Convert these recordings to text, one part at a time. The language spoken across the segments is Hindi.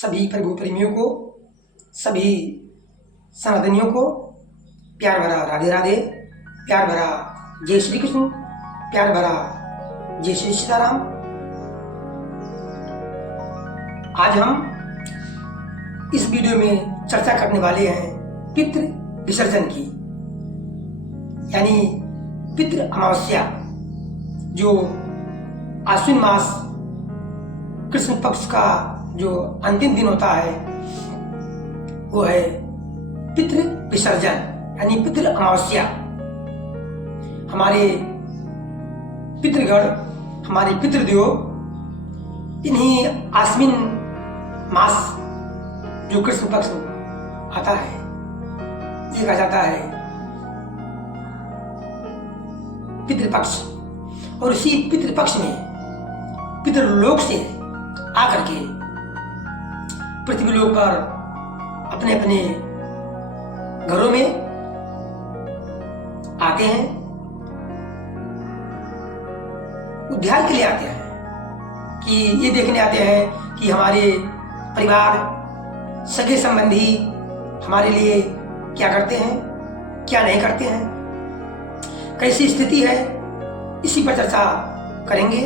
सभी प्रभु प्रेमियों को, सभी सनातनियों को प्यार भरा राधे राधे, प्यार भरा जय श्री कृष्ण, प्यार भरा जय श्री सीताराम। आज हम इस वीडियो में चर्चा करने वाले हैं पितृ विसर्जन की, यानी पितृ अमावस्या, जो आश्विन मास कृष्ण पक्ष का जो अंतिम दिन होता है वो है पितृ विसर्जन यानी पितृ अमावस्या। हमारे पितृगण, हमारे पितृदेव इन्हीं आश्विन मास जो कृष्ण पक्ष आता है, ये कहा जाता है पितृपक्ष। और इसी पितृपक्ष में पितृलोक से आकर के पृथ्वी लोक पर अपने अपने घरों में आते हैं, उद्धार के लिए आते हैं, कि ये देखने आते हैं कि हमारे परिवार, सगे संबंधी हमारे लिए क्या करते हैं, क्या नहीं करते हैं, कैसी स्थिति है, इसी पर चर्चा करेंगे।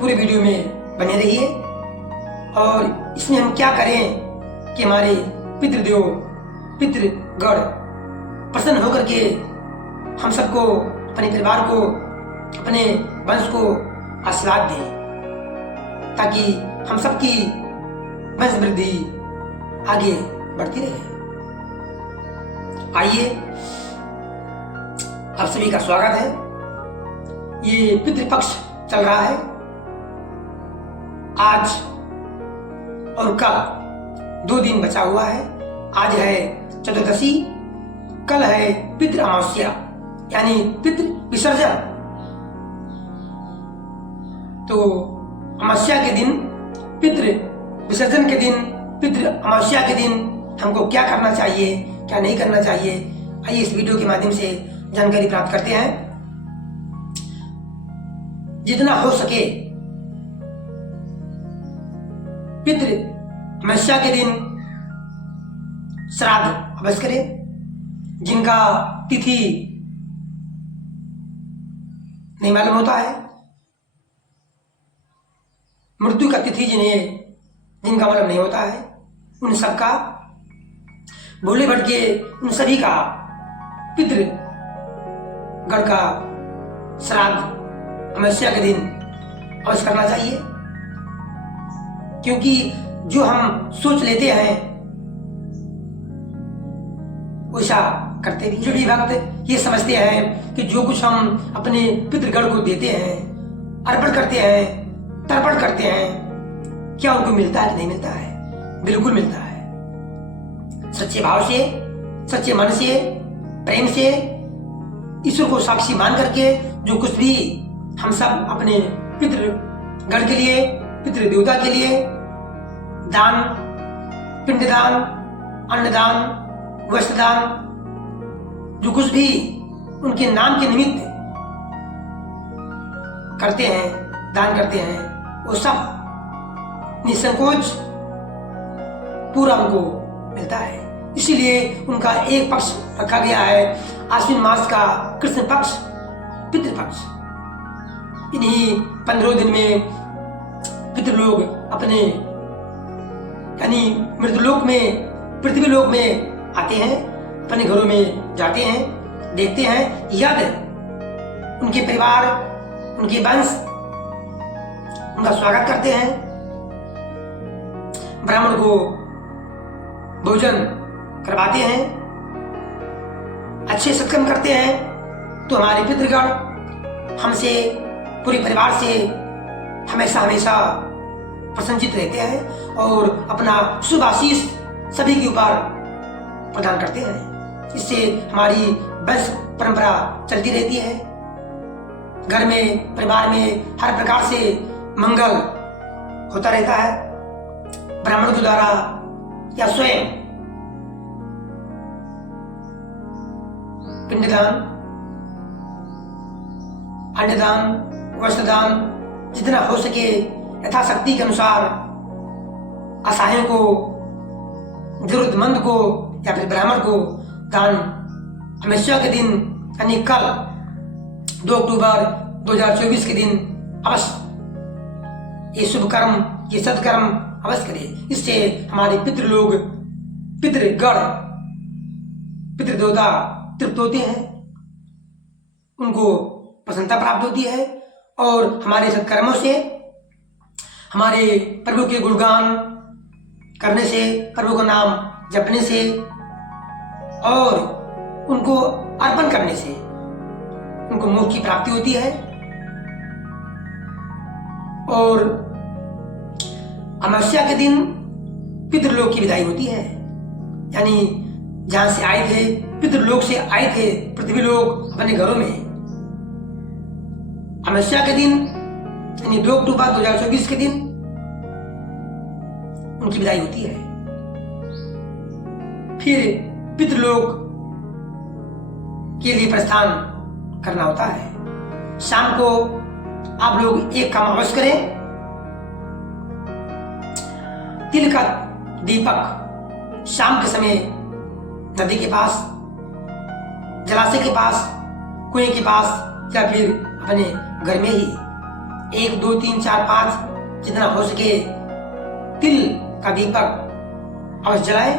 पूरे वीडियो में बने रहिए। और इसमें हम क्या करें कि हमारे पितृदेव, पितृगण प्रसन्न होकर के हम सबको, अपने परिवार को, अपने वंश को आशीर्वाद दें, ताकि हम सबकी वंश वृद्धि आगे बढ़ती रहे। आइए, आप सभी का स्वागत है। ये पितृपक्ष चल रहा है। आज और कल 2 दिन बचा हुआ है। आज है चतुर्दशी, कल है पितृ अमावस्या यानी पितृ विसर्जन। तो अमावस्या के दिन, पितृ विसर्जन के दिन, पितृ अमावस्या के दिन हमको क्या करना चाहिए, क्या नहीं करना चाहिए, आइए इस वीडियो के माध्यम से जानकारी प्राप्त करते हैं। जितना हो सके पितृ अमावस्या के दिन श्राद्ध अवश्य करें। जिनका तिथि नहीं मालूम होता है, मृत्यु का तिथि जिनका मालूम नहीं होता है, उन सबका, भोले भटके उन सभी का पितृगण का श्राद्ध अमावस्या के दिन अवश्य करना चाहिए। क्योंकि जो हम सोच लेते हैं वैसा करते भी। जो भी भक्त ये समझते हैं कि जो कुछ हम अपने पितृगण को देते हैं, अर्पण करते हैं, तर्पण करते हैं, क्या उनको मिलता है कि नहीं मिलता है? बिल्कुल मिलता है। सच्चे भाव से, सच्चे मन से, प्रेम से, ईश्वर को साक्षी मान करके जो कुछ भी हम सब अपने पितृगण के लिए, पितृ देवता के लिए दान, पिंडदान, अन्नदान, वस्त्रदान, जो कुछ भी उनके नाम के निमित्त करते हैं, दान करते हैं, वो सब निसंकोच पूरा उनको मिलता है। इसीलिए उनका एक पक्ष रखा गया है, आश्विन मास का कृष्ण पक्ष, पितृपक्ष। इन्हीं 15 दिन में पितृलोक अपने, यानी मृतलोक में, पृथ्वी लोक में आते हैं, अपने घरों में जाते हैं, देखते हैं, यदि उनके परिवार, उनके वंश उनका स्वागत करते हैं, ब्राह्मण को भोजन करवाते हैं, अच्छे सत्कर्म करते हैं, तो हमारे पितृगण हमसे, पूरे परिवार से हमेशा हमेशा प्रसन्नचित रहते हैं और अपना शुभ आशीष सभी के ऊपर प्रदान करते हैं। इससे हमारी वंश परंपरा चलती रहती है। घर में, परिवार में हर प्रकार से मंगल होता रहता है। ब्राह्मण के द्वारा या स्वयं पिंडदान, अन्नदान, वस्त्रदान जितना हो सके यथाशक्ति के अनुसार असहायों को, जरूरतमंद को या फिर ब्राह्मण को दान अमावस्या के दिन यानी कल 2 अक्टूबर 2024 के दिन अवश्य ये शुभ कर्म, ये सत्कर्म अवश्य करें। इससे हमारे पितृलोग, पितृगण, पितृदेवता तृप्त होते हैं, उनको प्रसन्नता प्राप्त होती है और हमारे सत्कर्मों से, हमारे प्रभु के गुणगान करने से, प्रभु का नाम जपने से और उनको अर्पण करने से उनको मोक्ष की प्राप्ति होती है। और अमावस्या के दिन पितृलोक की विदाई होती है, यानी जहां से आए थे, पितृलोक से आए थे पृथ्वी लोग अपने घरों में। अमावस्या के दिन यानी 2 अक्टूबर 2024 के दिन उनकी विदाई होती है। फिर पितृलोक के लिए प्रस्थान करना होता है। शाम को आप लोग एक काम अवश्य करें, तिल का दीपक शाम के समय नदी के पास, जलाशय के पास, कुएं के पास या फिर अपने घर में ही 1, 2, 3, 4, 5 जितना हो सके तिल का दीपक अवश्य जलाएं।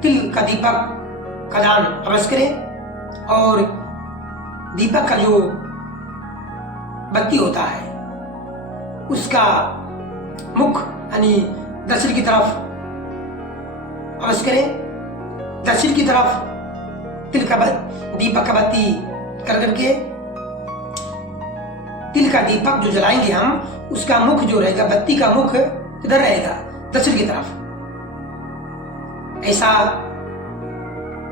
तिल का दीपक का दान अवश्य करें और दीपक का जो बत्ती होता है उसका मुख यानी दक्षिण की तरफ अवश्य करें। दक्षिण की तरफ तिल का दीपक का बत्ती कर करके तिल का दीपक जो जलाएंगे हम, उसका मुख जो रहेगा, बत्ती का मुख किधर रहेगा? दक्षिण की तरफ। ऐसा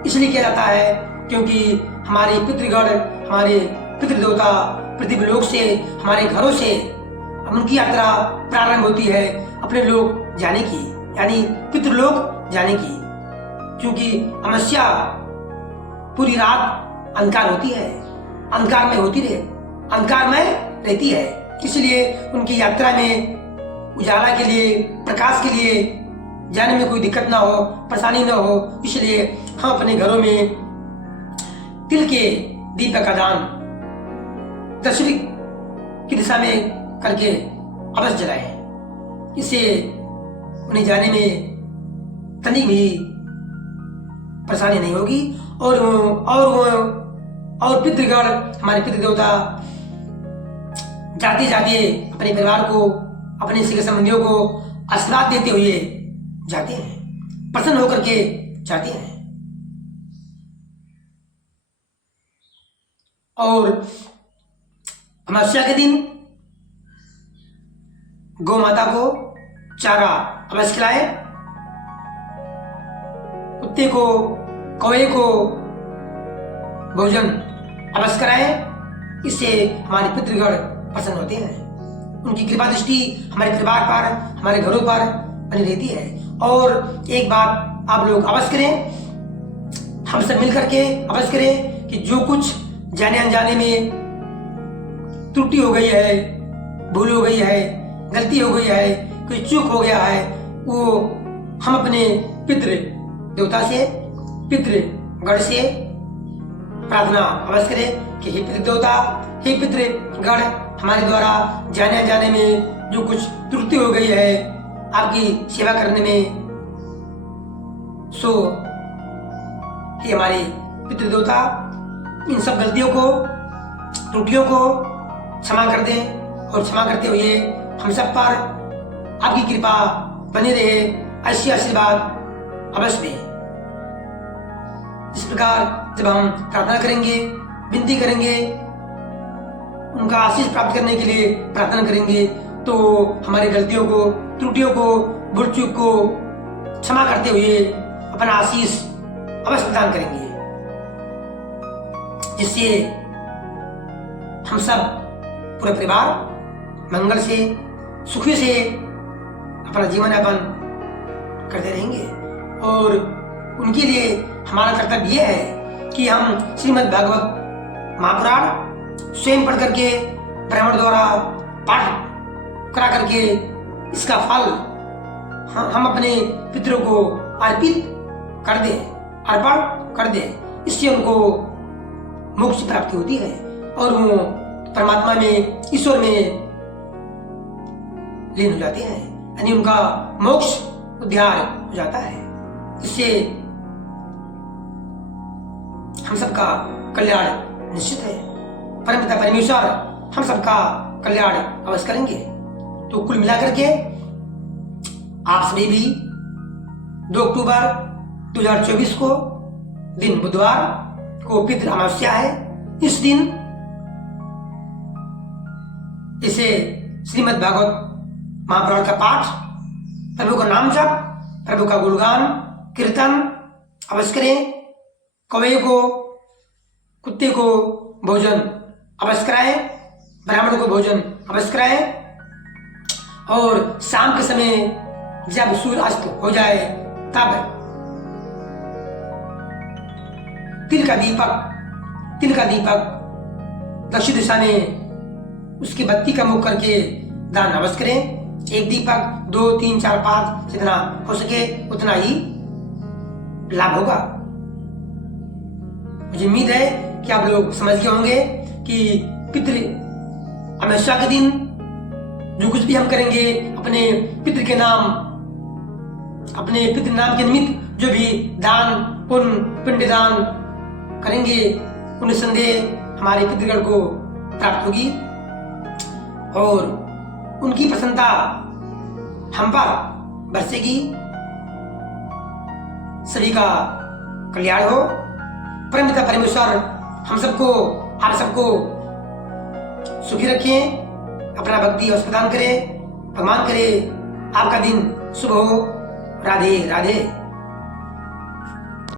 इसलिए किया जाता है क्योंकि हमारे पितृगण, हमारे पितृदेवता पृथ्वी लोक से, हमारे घरों से उनकी यात्रा प्रारंभ होती है अपने लोग जाने की, यानी पितृलोक जाने की। क्योंकि अमावस्या पूरी रात अंधकार होती है, अंधकार में होती रहे, अंधकार में रहती है, इसलिए उनकी यात्रा में उजाला के लिए, प्रकाश के लिए जाने में कोई दिक्कत ना हो, परेशानी ना हो, इसलिए हम अपने घरों में तिल के दीपक का दान दक्षिण की दिशा में करके अवश्य जलाएं। इससे उन्हें जाने में तनिक भी परेशानी नहीं होगी। और पितृगण, हमारे पितृदेवता जाते जाते अपने परिवार को, अपने सगे संबंधियों को आशीर्वाद देते हुए जाते हैं, प्रसन्न होकर के जाते हैं। और अमावस्या के दिन गौ माता को चारा अवश्य खिलाए, कुत्ते को, कौवे को भोजन अवश्य कराए। इससे हमारे पितृगण प्रसन्न होते हैं, उनकी कृपा दृष्टि हमारे परिवार पर, हमारे घरों पर बनी रहती है। और एक बात आप लोग अवश्य करें, हम सब मिलकर के अवश्य करें कि जो कुछ जाने अनजाने में त्रुटि हो गई है, भूल हो गई है, गलती हो गई है, कोई चूक हो गया है, वो हम अपने पितृ देवता से, पितृगण से प्रार्थना अवश्य करें कि हे पितृ देवता, हे पितृगण, हमारे द्वारा जाने अनजाने में जो कुछ त्रुटि हो गई है आपकी सेवा करने में, सो हे हमारे पितृ देवता इन सब गलतियों को, त्रुटियों को क्षमा कर दें और क्षमा करते हुए हम सब पर आपकी कृपा बनी रहे, ऐसी आशीर्वाद अवश्य दें। इस प्रकार जब हम प्रार्थना करेंगे, विनती करेंगे, उनका आशीष प्राप्त करने के लिए प्रार्थना करेंगे, तो हमारी गलतियों को, त्रुटियों को, भूल चूक को क्षमा करते हुए अपना आशीष अवश्य प्रदान करेंगे, जिससे हम सब पूरा परिवार मंगल से, सुखी से अपना जीवन यापन करते रहेंगे। और उनके लिए हमारा कर्तव्य यह है कि हम श्रीमद् भागवत महापुराण स्वयं पढ़ करके, ब्राह्मण द्वारा पाठ करा करके इसका फल हम अपने पितरों को अर्पित कर दें, अर्पण कर दें, इससे उनको मोक्ष की प्राप्ति होती है और वो परमात्मा में, ईश्वर में लीन हो जाते हैं, यानी उनका मोक्ष उद्धार हो जाता है। इससे हम सबका कल्याण निश्चित है। परमपिता परमेश्वर हम सबका कल्याण अवश्य करेंगे। तो कुल मिलाकर के आप सभी भी 2 अक्टूबर 2024 को दिन बुधवार को पितृ अमावस्या है। इस दिन इसे श्रीमद् भागवत महापुराण का पाठ, प्रभु का नाम जप, प्रभु का गुणगान कीर्तन अवश्य करें। कौवे को, कुत्ते को भोजन अवश्य कराएं, ब्राह्मण को भोजन अवश्य कराएं और शाम के समय जब सूर्य अस्त हो जाए तब तिल का दीपक दक्षिण दिशा में उसकी बत्ती का मुख करके दान अवश्य करें। 1 दीपक, 2, 3, 4, 5 जितना हो सके उतना ही लाभ होगा। मुझे उम्मीद है कि आप लोग समझ गए होंगे कि पितृ अमावस्या के दिन जो कुछ भी हम करेंगे अपने पितृ के नाम, अपने पितृ नाम के निमित्त जो भी दान पुण्य पिंडदान करेंगे, उन संदेह हमारे पितृगण को प्राप्त होगी और उनकी प्रसन्नता हम पर बरसेगी। सभी का कल्याण हो। परमपिता परमेश्वर हम सबको, आप सबको सुखी रखें, अपना भक्ति अवश्य प्रदान करे, भगवान करे आपका दिन शुभ हो। राधे राधे।